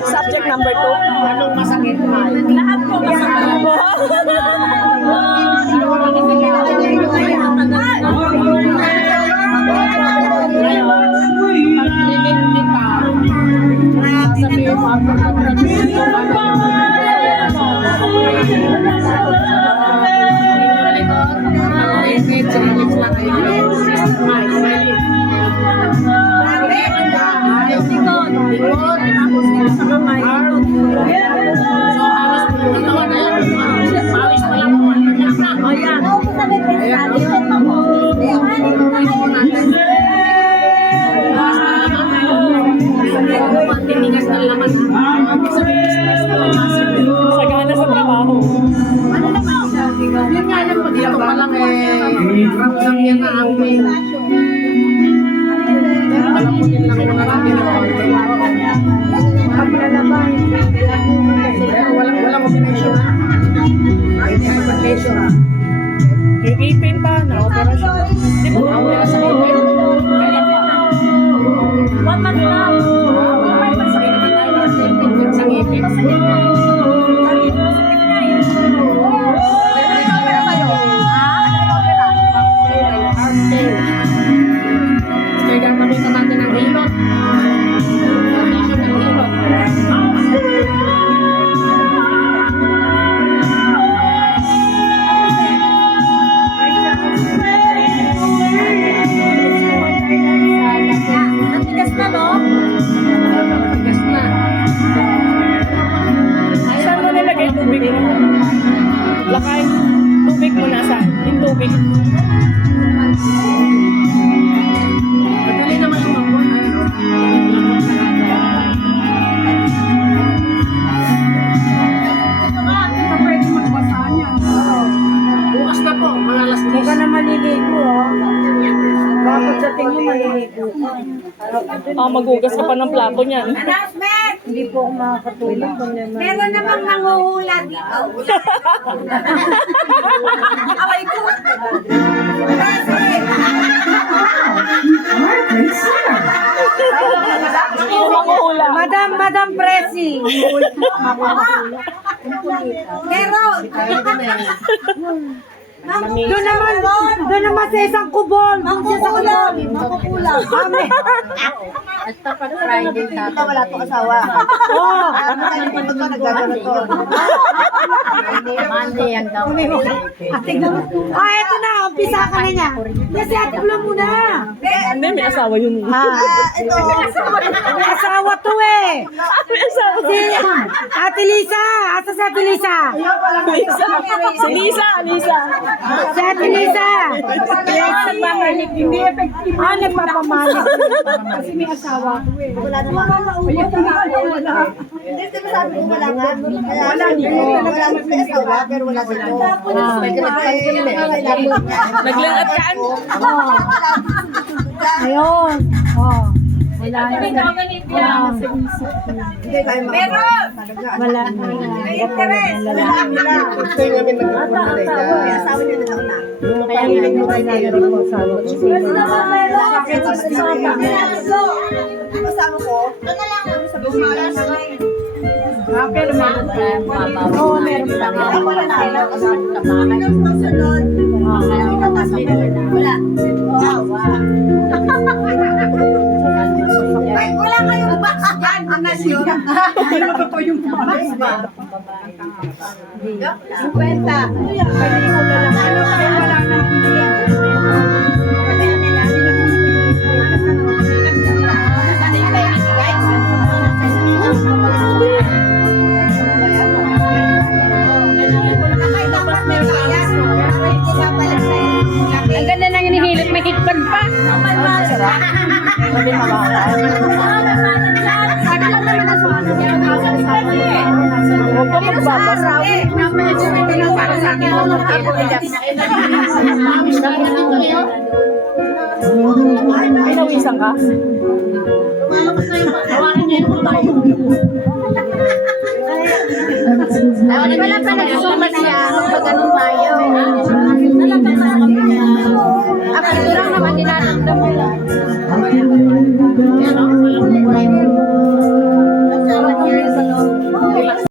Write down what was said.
Subject number 2. Anong masakit? Lahat po masakit. Sagana sa trabaho. Ano naman siya? Yun nga lang po dito pa lang rap lang yan na amin. Alam mo din lang kung ano ginagawa. Walang combination ha. Ay, hindi ka combination ha. Yung ipin pa na operasyon. Di ba? Wala sa ipin. Kaya pa. 1 month na. Ay, masakit na tayo sa ipin. Kaya gagamitan natin ng hilot. Foundation ng hilot. Natigas na, no? Matigas na. Saan mo nilagay tubig mo? Lakay. Tubig mo nasa. Yung tubig. Madali naman lumambot. Ito nga, hindi ka pwede magbasa niya. Bukas na po, mga alas 10. Hindi ka na maliligo, oh. Bakit sa tingin mo maliligo? Magugas ka pa ng plato niyan. Announcement! Hindi po ako makakatulog. Meron namang nanguhula dito. Away ko. Yung manguhula. Madam Presi. Meron. Doon naman sa isang kubon. Doon siya sa kubon. Makukulang. Amen. At tapat Friday tata. Wala to asawa. Oh. Ano tayo dito to nagagano to? Monday ang daw. Eto na. Umpisa ka na niya. Kasi ate Blo muna. Hindi, may asawa yun. Ito. May asawa to eh. May asawa. Si Ate Lisa. Asa si Ate Lisa? Lisa. Si Lisa. Lisa. Si Ate Lisa. Hindi effective. Nagpapamanik. Kasi may asawa ko eh. Wala naman. Hindi ko sabi ko wala nga. Wala dito. Wala may asawa pero wala dito. Naglangat ka. Ayun. Oh. Wala na. Meron. Wala na. May interest. Ito yung namin nagpupunta May asawa niya na na. Kaya hindi ko kaya na rin po asawa ko. Kasama ko. Doon na lang. Sa bumalas. Pero meron pa. Oo, meron pa. Wala na. Wala. Ay, wala kayong box dyan. Donasyon. Ano ba po yung Box ba? 50. Pwede ko na lang. Ano kaya wala na. Ang ganda nang inihilot, may hikpan pa. Sabi mababa. Huwag ka magbabasa. Ay, nawisan ka? Wala pa nagsusumat siya pag ganun tayo. Ako ito lang naman dinaramdam mo.